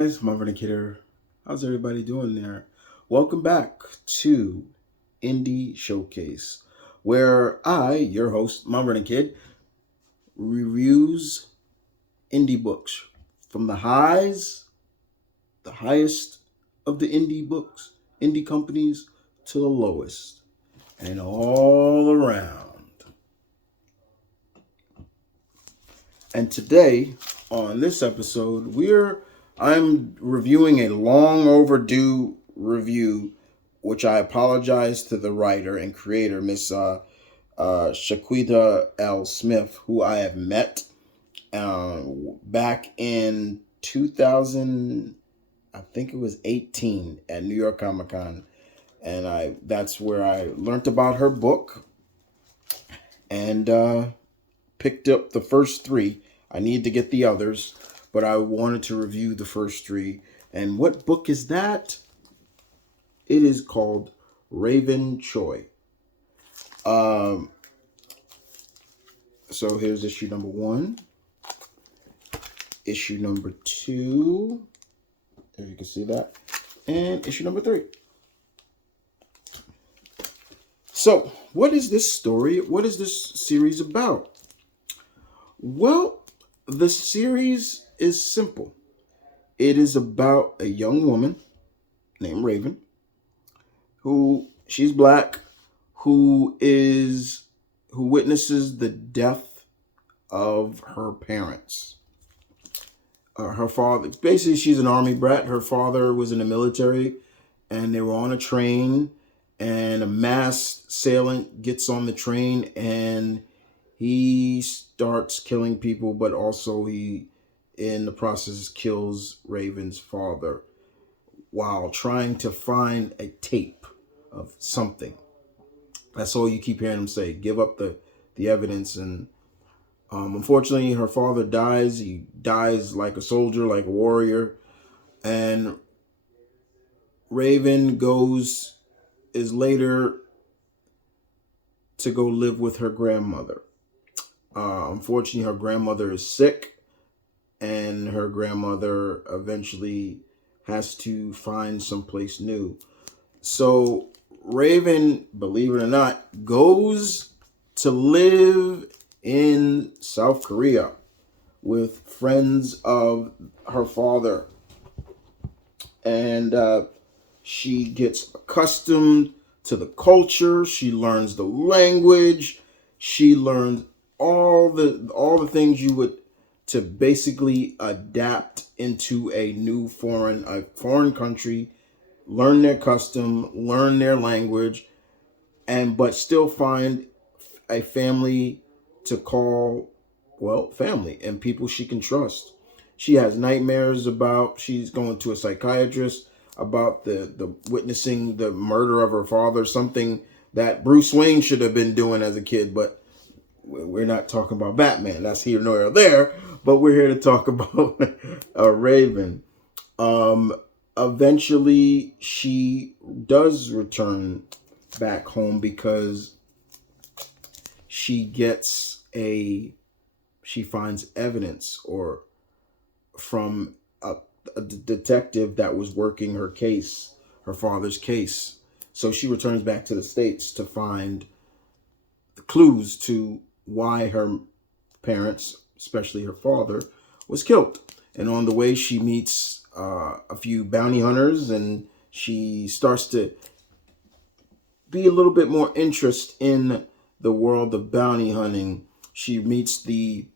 Guys, M.V.K here. How's everybody doing there? Welcome back to Indie Showcase, where I, your host, M.V.K, reviews indie books from the highest of the indie books, indie companies, to the lowest, and all around. And today, on this episode, I'm reviewing a long overdue review, which I apologize to the writer and creator, Miss Shaquita L. Smith, who I have met uh, back in 2000. I think it was 18 at New York Comic Con, and I that's where I learned about her book and picked up the first three. I need to get the others, but I wanted to review the first three. And what book is that? It is called Rayven Choi. Um, so here's issue number one, issue number two, if you can see that, and issue number three. So, what is this story? What is this series about? Well, the series is simple. It is about a young woman named Rayven, who she's black, who witnesses the death of her parents. Her father, basically, she's an army brat. Her father was in the military, and they were on a train, and a masked assailant gets on the train, and he starts killing people, but also in the process, kills Raven's father while trying to find a tape of something. That's all you keep hearing him say. Give up the evidence. And unfortunately, her father dies. He dies like a soldier, like a warrior. And Raven is later to go live with her grandmother. Unfortunately, her grandmother is sick, and her grandmother eventually has to find someplace new. So Rayven, believe it or not, goes to live in South Korea with friends of her father. And she gets accustomed to the culture. She learns the language. She learns all the things you would to basically adapt into a new foreign country, learn their custom, learn their language, and but still find a family to call, well, family, and people she can trust. She has nightmares about she's going to a psychiatrist about the witnessing the murder of her father, something that Bruce Wayne should have been doing as a kid, but we're not talking about Batman. That's here nor there. But we're here to talk about Rayven. Um, Eventually, she does return back home because she gets she finds evidence or from a detective that was working her father's case. So she returns back to the States to find the clues to why her parents, especially her father, was killed. And on the way, she meets a few bounty hunters, and she starts to be a little bit more interest in the world of bounty hunting. She meets the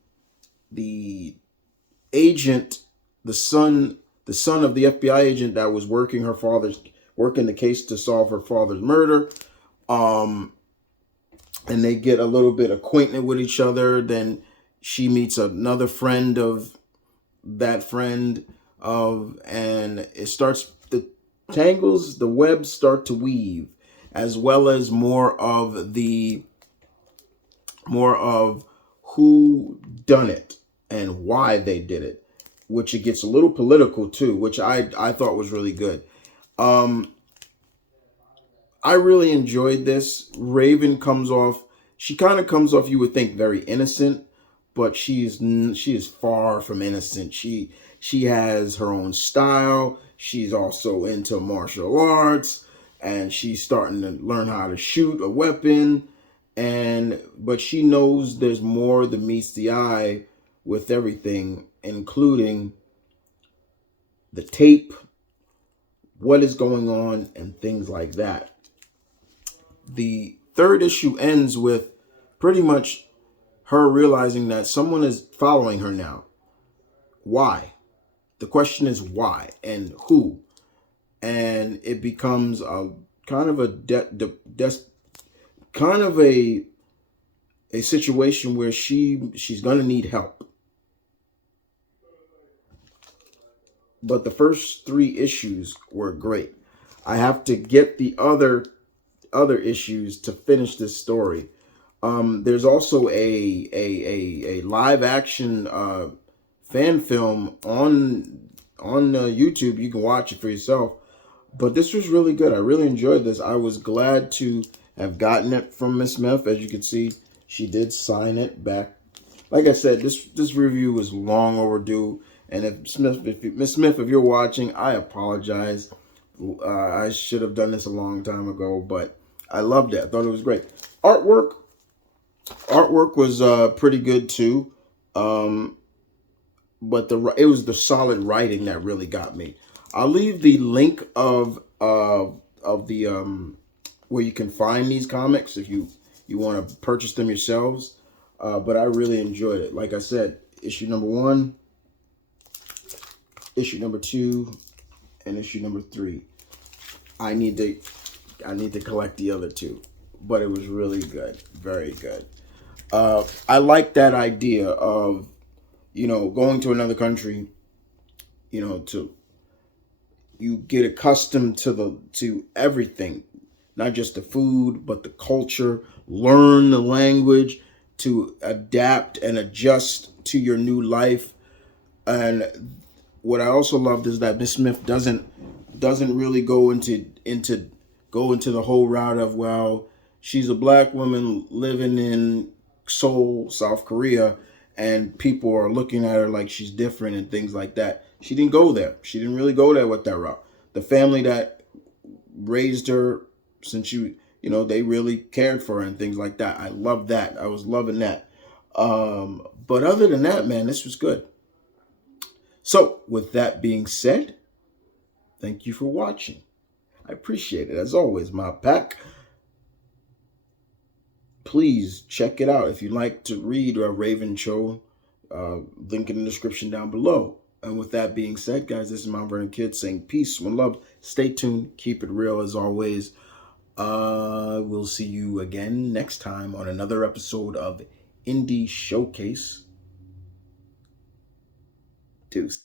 agent, the son of the FBI agent that was working the case to solve her father's murder. Um, and they get a little bit acquainted with each other. Then she meets another friend of that friend and it starts the webs start to weave, as well as more of who done it and why they did it, which it gets a little political too, which I thought was really good. Um, I really enjoyed this. Rayven she kind of comes off, you would think, very innocent, but she is far from innocent. She has her own style. She's also into martial arts, and she's starting to learn how to shoot a weapon. And but she knows there's more than meets the eye with everything, including the tape, what is going on, and things like that. The third issue ends with pretty much her realizing that someone is following her now. Why? The question is why and who, and it becomes a kind of a kind of a situation where she's gonna need help. But the first three issues were great. I have to get the other issues to finish this story. There's also a live action fan film on YouTube. You can watch it for yourself. But this was really good. I really enjoyed this. I was glad to have gotten it from Miss Smith. As you can see, she did sign it back. Like I said, this review was long overdue. And if Miss Smith, if you're watching, I apologize. I should have done this a long time ago, but I loved it. I thought it was great. Artwork was pretty good too. Um, but it was the solid writing that really got me. I'll leave the link of the where you can find these comics if you want to purchase them yourselves. But I really enjoyed it. Like I said, issue number 1, issue number 2, and issue number 3. I need to collect the other 2, but it was really good, very good. I like that idea of going to another country, to you get accustomed to everything, not just the food, but the culture, learn the language, to adapt and adjust to your new life. And what I also loved is that Miss Smith doesn't really go into the whole route of, well, she's a black woman living in Seoul, South Korea, and people are looking at her like she's different and things like that. She didn't go there. She didn't really go there with that route. The family that raised her since they really cared for her and things like that. I love that. I was loving that. But other than that, man, this was good. So with that being said, thank you for watching. I appreciate it. As always, my pack. Please check it out if you'd like to read Rayven Choi. Link in the description down below. And with that being said, guys, this is M.V.Kid saying peace, one love. Stay tuned. Keep it real as always. We'll see you again next time on another episode of Indie Showcase. Deuce.